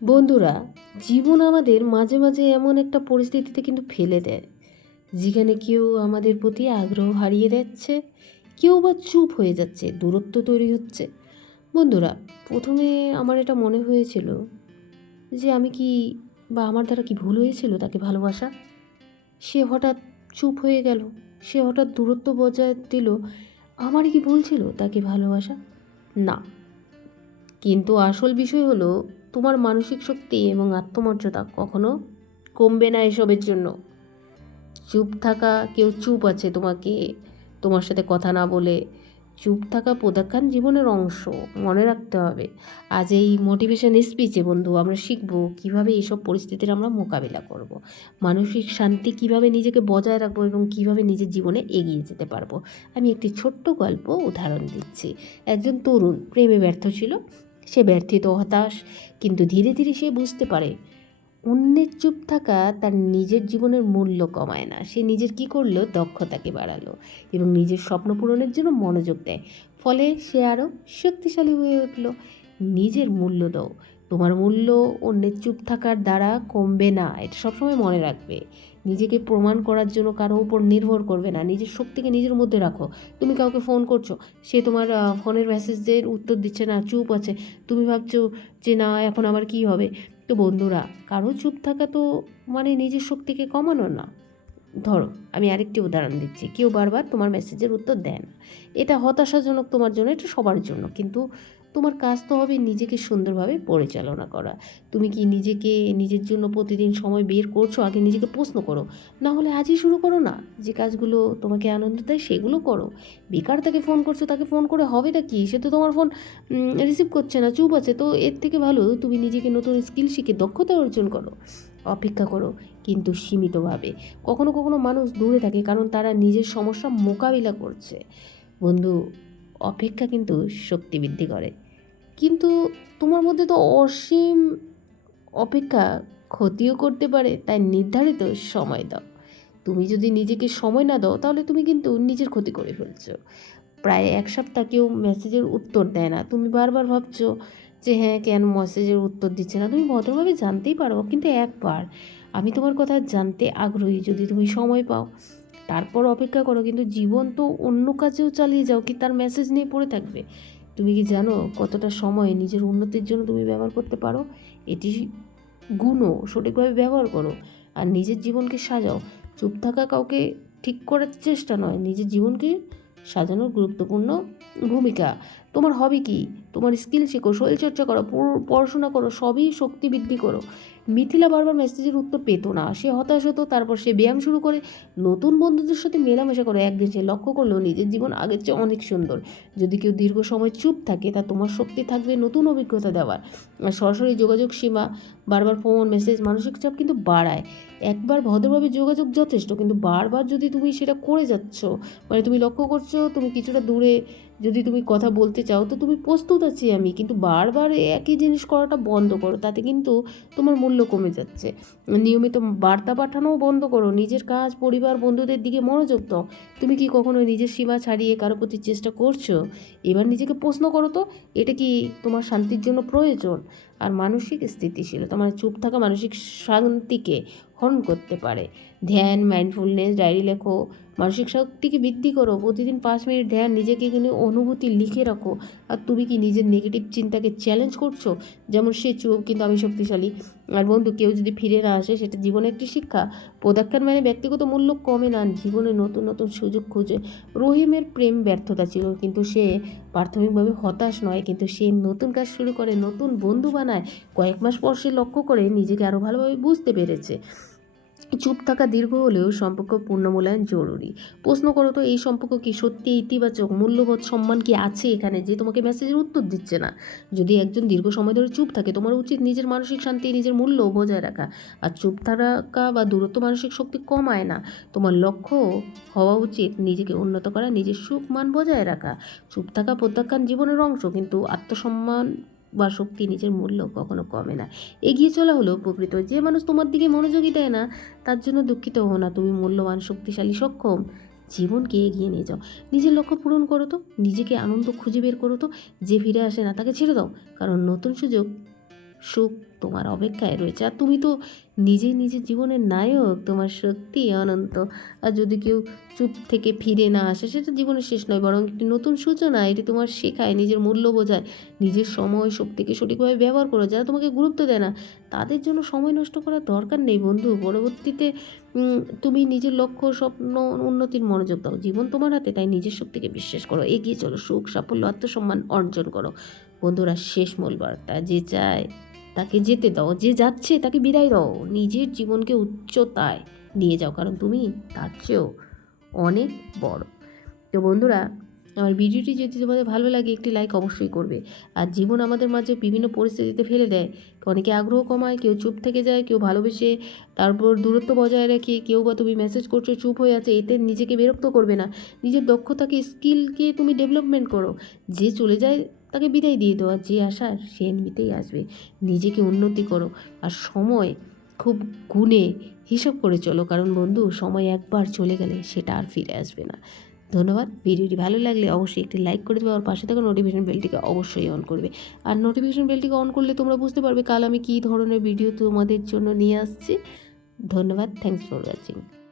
বন্ধুরা, জীবন আমাদের মাঝে মাঝে এমন একটা পরিস্থিতিতে কিন্তু ফেলে দেয়, যেখানে কেউ আমাদের প্রতি আগ্রহ হারিয়ে যাচ্ছে, কেউ বা চুপ হয়ে যাচ্ছে, দূরত্ব তৈরি হচ্ছে। বন্ধুরা, প্রথমে আমার এটা মনে হয়েছিল যে আমি কি বা আমার দ্বারা কি ভুল হয়েছিল তাকে ভালোবাসা। সে হঠাৎ চুপ হয়ে গেল, সে হঠাৎ দূরত্ব বজায় দিল, আমারই কি ভুল ছিল তাকে ভালোবাসা? না, কিন্তু আসল বিষয় হলো, তোমার মানসিক শক্তি এবং আত্মমর্যাদা কখনো কমবে না এসবের জন্য। চুপ থাকা, কেউ চুপ আছে তোমাকে, তোমার সাথে কথা না বলে। চুপ থাকা প্রত্যাখ্যান জীবনের অংশ, মনে রাখতে হবে। আজ এই মোটিভেশন স্পিচে বন্ধু আমরা শিখব কিভাবে এইসব পরিস্থিতির আমরা মোকাবিলা করব, মানসিক শান্তি কিভাবে নিজেকে বজায় রাখবো এবং কিভাবে নিজের জীবনে এগিয়ে যেতে পারবো। আমি একটি ছোট্ট গল্প উদাহরণ দিচ্ছি। একজন তরুণ প্রেমে ব্যর্থ ছিল। সে ব্যর্থিত, হতাশ, কিন্তু ধীরে ধীরে সে বুঝতে পারে অন্যের চুপ থাকা তার নিজের জীবনের মূল্য কমায় না। সে নিজের কী করলো, দক্ষতাকে বাড়ালো এবং নিজের স্বপ্ন পূরণের জন্য মনোযোগ দেয়। ফলে সে আরও শক্তিশালী হয়ে উঠল। নিজের মূল্য দাও, তোমার মূল্য অন্যের চুপ থাকার দ্বারা কমবে না, এটা সবসময় মনে রাখবে। নিজেকে প্রমাণ করার জন্য কারো উপর নির্ভর করবে না, নিজের শক্তিকে নিজের মধ্যে রাখো। তুমি কাউকে ফোন করছো, সে তোমার ফোনের মেসেজের উত্তর দিচ্ছে না, চুপ আছে। তুমি ভাবছো যে না, এখন আমার কী হবে। তো বন্ধুরা, কারো চুপ থাকা তো মানে নিজের শক্তিকে কমানো না। ধরো, আমি আরেকটি উদাহরণ দিচ্ছি। কেউ বারবার তোমার মেসেজের উত্তর দেয় না, এটা হতাশাজনক তোমার জন্য, এটা সবার জন্য। কিন্তু তোমার কাজ তো হবে নিজেকে সুন্দরভাবে পরিচালনা করা। তুমি কি নিজেকে, নিজের জন্য প্রতিদিন সময় বের করছো? আগে নিজেকে প্রশ্ন করো। না হলে আজই শুরু করো না, যে কাজগুলো তোমাকে আনন্দ দেয় সেগুলো করো। বেকার তাকে ফোন করছো, তাকে ফোন করে হবেটা কি? সে তো তোমার ফোন রিসিভ করছে না, চুপ আছে। তো এর থেকে ভালো তুমি নিজেকে নতুন স্কিল শিখে দক্ষতা অর্জন করো। অপেক্ষা করো, কিন্তু সীমিতভাবে। কখনো কখনো মানুষ দূরে থাকে কারণ তারা নিজের সমস্যা মোকাবিলা করছে। বন্ধু, অপেক্ষা কিন্তু শক্তি বৃদ্ধি করে, কিন্তু তোমার মধ্যে তো অসীম অপেক্ষা ক্ষতিও করতে পারে। তাই নির্ধারিত সময় দাও। তুমি যদি নিজেকে সময় না দাও, তাহলে তুমি কিন্তু নিজের ক্ষতি করে ফেলছো। প্রায় 1 সপ্তাহ কেউ মেসেজের উত্তর দেয় না, তুমি বারবার ভাবছো যে হ্যাঁ, কেন মেসেজের উত্তর দিচ্ছে না। তুমি ভদ্রভাবে জানতেই পারো, কিন্তু একবার আমি তোমার কথা জানতে আগ্রহী, যদি তুমি সময় পাও তারপর অপেক্ষা করো। কিন্তু জীবন তো অন্য কাজেও চালিয়ে যাও, কি তার মেসেজ নিয়ে পড়ে থাকবে? তুমি কি জানো কতটা সময় নিজের উন্নতির জন্য তুমি ব্যবহার করতে পারো? এটি গুণও সঠিকভাবে ব্যবহার করো আর নিজের জীবনকে সাজাও। চুপ থাকা কাউকে ঠিক করার চেষ্টা নয়, নিজের জীবনকে সাজানোর গুরুত্বপূর্ণ ভূমিকা। তোমার হবি কি? তোমার স্কিল শেখো, শরীরচর্চা করো, পড়াশোনা করো, সবই শক্তি বৃদ্ধি করো। মিথিলা বারবার মেসেজের উত্তর পেত না, সে হতাশ হতো। তারপর সে ব্যায়াম শুরু করে, নতুন বন্ধুদের সাথে মেলামেশা করে। একদিন সে লক্ষ্য করলো নিজের জীবন আগের চেয়ে অনেক সুন্দর। যদি কেউ দীর্ঘ সময় চুপ থাকে, তা তোমার শক্তি থাকবে নতুন অভিজ্ঞতা দেওয়ার। আর সরাসরি যোগাযোগ সীমা, বারবার ফোন মেসেজ মানসিক চাপ কিন্তু বাড়ায়। একবার ভদ্রভাবে যোগাযোগ যথেষ্ট, কিন্তু বারবার যদি তুমি সেটা করে যাচ্ছ, মানে তুমি লক্ষ্য করছো তুমি কিছুটা দূরে যদি তুমি কথা বলতে চাও, তো তুমি প্রস্তুত আছি আমি, কিন্তু বারবার একই জিনিস করাটা বন্ধ করো। তাতে কিন্তু তোমার মূল্য কমে যাচ্ছে। নিয়মিত বার্তা পাঠানোও বন্ধ করো। নিজের কাজ, পরিবার, বন্ধুদের দিকে মনোযোগ দাও। তুমি কি কখনো নিজের সীমা ছাড়িয়ে কারো প্রতি চেষ্টা করছো? এবার নিজেকে প্রশ্ন করো তো, এটা কি তোমার শান্তির জন্য প্রয়োজন? আর মানসিক স্থিতিশীলতা, মানে চুপ থাকা মানসিক শান্তিকে হরণ করতে পারে। ধ্যান, মাইন্ডফুলনেস, ডায়েরি লেখো, মানসিক শক্তিকে বৃদ্ধি করো। প্রতিদিন 5 মিনিট ধ্যান, নিজেকে কিন্তু অনুভূতি লিখে রাখো। আর তুমি কি নিজের নেগেটিভ চিন্তাকে চ্যালেঞ্জ করছো? যেমন সে চুপ কিন্তু আমি শক্তিশালী। আর বন্ধু, কেউ যদি ফিরে না আসে, সেটা জীবনে একটি শিক্ষা। প্রত্যাখ্যান মানে ব্যক্তিগত মূল্য কমে না, জীবনে নতুন নতুন সুযোগ খুঁজে। রহিমের প্রেম ব্যর্থতা ছিল, কিন্তু সে প্রাথমিকভাবে হতাশ নয়, কিন্তু সে নতুন কাজ শুরু করে, নতুন বন্ধু বানায়। কয়েক মাস পর সে লক্ষ্য করে নিজেকে আরও ভালোভাবে বুঝতে পেরেছে। চুপ থাকা দীর্ঘ হলেও সম্পর্ক পুনর্মূল্যায়ন জরুরি। প্রশ্ন করো তো, এই সম্পর্ক কি সত্যি ইতিবাচক? মূল্যবোধ, সম্মান কি আছে এখানে, যে তোমাকে মেসেজের উত্তর দিচ্ছে না? যদি একজন দীর্ঘ সময় ধরে চুপ থাকে, তোমার উচিত নিজের মানসিক শান্তি, নিজের মূল্য বজায় রাখা। আর চুপ থাকা বা দূরত্ব মানসিক শক্তি কমায় না। তোমার লক্ষ্য হওয়া উচিত নিজেকে উন্নত করা, নিজের সুখ মান বজায় রাখা। চুপ থাকা প্রত্যাখ্যান জীবনের অংশ, কিন্তু আত্মসম্মান বা শক্তি, নিজের মূল্য কখনো কমে না। এগিয়ে চলা হলো প্রকৃত। যে মানুষ তোমার দিকে মনোযোগী দেয় না, তার জন্য দুঃখিত হও না। তুমি মূল্যবান, শক্তিশালী, সক্ষম। জীবনকে এগিয়ে নিয়ে যাও। নিজের লক্ষ্য পূরণ করো তো, নিজেকে আনন্দ খুঁজে বের করো তো। যে ফিরে আসে না তাকে ছেড়ে দাও, কারণ নতুন সুযোগ সুখ তোমার অপেক্ষায় রয়েছে। আর তুমি তো নিজেই নিজের জীবনের নায়ক, তোমার সত্যি অনন্ত। আর যদি কেউ চুপ থেকে ফিরে না আসে, সেটা জীবনের শেষ নয়, বরং একটি নতুন সূচনা। এটি তোমার শেখায়, নিজের মূল্য বোঝায়, নিজের সময় শক্তিকে সঠিকভাবে ব্যবহার করো। যারা তোমাকে গুরুত্ব দেয় না, তাদের জন্য সময় নষ্ট করার দরকার নেই বন্ধু। পরবর্তীতে তুমি নিজের লক্ষ্য, স্বপ্ন, উন্নতির মনোযোগ দাও। জীবন তোমার হাতে, তাই নিজের শক্তিকে বিশ্বাস করো, এগিয়ে চলো, সুখ, সাফল্য, আত্মসম্মান অর্জন করো। বন্ধুরা, শেষ মূল বার্তা, যে চায় তাকে যেতে দাও, যে যাচ্ছে তাকে বিদায় দাও। নিজের জীবনকে উচ্চতায় নিয়ে যাও, কারণ তুমি তার চেয়েও অনেক বড়। তো বন্ধুরা, আমার ভিডিওটি যদি তোমাদের ভালো লাগে, একটি লাইক অবশ্যই করবে। আর জীবন আমাদের মাঝে বিভিন্ন পরিস্থিতিতে ফেলে দেয়। অনেকে আগ্রহ কমায়, কেউ চুপ থেকে যায়, কেউ ভালোবেসে তারপর দূরত্ব বজায় রাখে, কেউ বা তুমি মেসেজ করছো চুপ হয়ে আছে। এতে নিজেকে বিরক্ত করবে না, নিজের দক্ষতাকে, স্কিলকে তুমি ডেভেলপমেন্ট করো। যে চলে যায় তাকে বিদায় দিয়ে দেওয়া, যে আসার সে এমনিতেই আসবে। নিজেকে উন্নতি করো, আর সময় খুব গুণে হিসাব করে চলো, কারণ বন্ধু, সময় একবার চলে গেলে সেটা আর ফিরে আসবে না। ধন্যবাদ। ভিডিওটি ভালো লাগলে অবশ্যই একটি লাইক করে দেবে, আর পাশে থাকা নোটিফিকেশন বেলটিকে অবশ্যই অন করবে। আর নোটিফিকেশন বেলটিকে অন করলে তোমরা বুঝতে পারবে কাল আমি কী ধরনের ভিডিও তোমাদের জন্য নিয়ে আসছি। ধন্যবাদ। Thanks for watching.